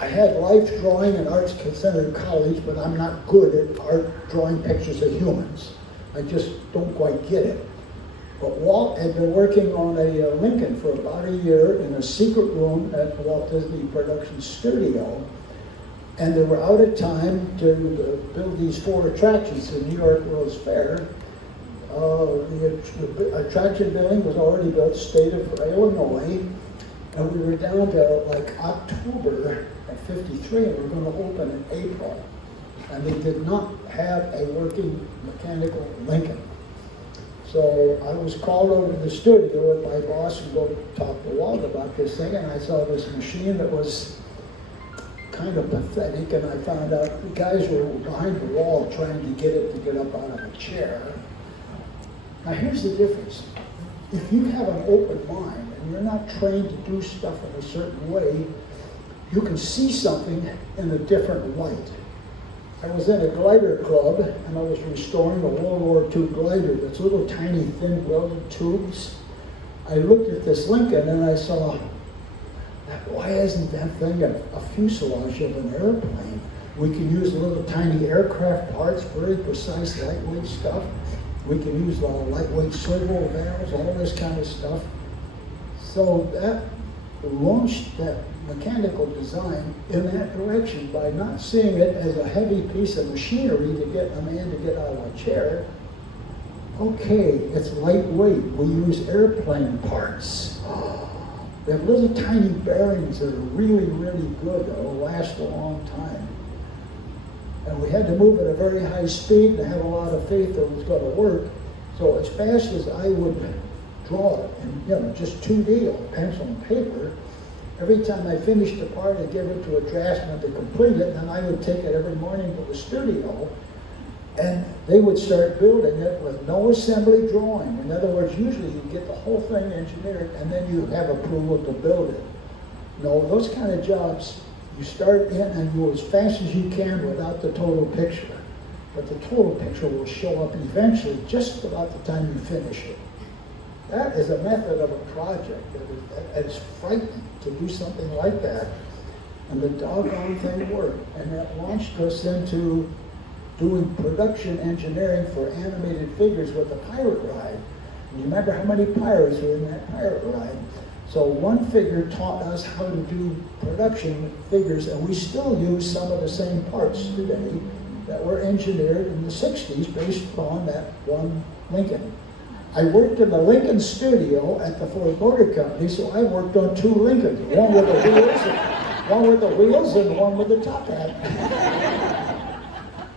I had life drawing at Arts Center College, but I'm not good at art drawing pictures of humans. I just don't quite get it. But Walt had been working on a Lincoln for about a year in a secret room at the Walt Disney Production Studio. And they were out of time to build these 4 attractions to New York World's Fair. The attraction building was already built, state of Illinois, and we were down to like October of '53, and we were going to open in April. And they did not have a working mechanical Lincoln. So I was called over to the studio with my boss and go talk to Walt about this thing, and I saw this machine that was kind of pathetic, and I found out the guys were behind the wall trying to get it to get up out of a chair. Now here's the difference. If you have an open mind and you're not trained to do stuff in a certain way, you can see something in a different light. I was in a glider club and I was restoring a World War II glider, that's little tiny thin welded tubes. I looked at this Lincoln and I saw, why isn't that thing a fuselage of an airplane? We can use little tiny aircraft parts, very precise lightweight stuff. We can use lightweight servo valves, all this kind of stuff. So that launched that mechanical design in that direction by not seeing it as a heavy piece of machinery to get a man to get out of a chair. Okay, it's lightweight. We use airplane parts. They have little tiny bearings that are really, really good, that will last a long time. And we had to move at a very high speed and have a lot of faith that it was going to work. So as fast as I would draw it, and just 2D on pencil and paper, every time I finished a part, I'd give it to a draftsman to complete it, and I would take it every morning to the studio, and they would start building it with no assembly drawing. In other words, usually you get the whole thing engineered, and then you have approval to build it. No, those kind of jobs, you start in and go as fast as you can without the total picture. But the total picture will show up eventually, just about the time you finish it. That is a method of a project that is frightening to do something like that. And the doggone thing worked. And that launched us into doing production engineering for animated figures with the pirate ride. And you remember how many pirates were in that pirate ride? So one figure taught us how to do production figures, and we still use some of the same parts today that were engineered in the 60s based upon that one Lincoln. I worked in the Lincoln studio at the Ford Motor Company, so I worked on 2 Lincolns, one with the wheels and one with the top hat.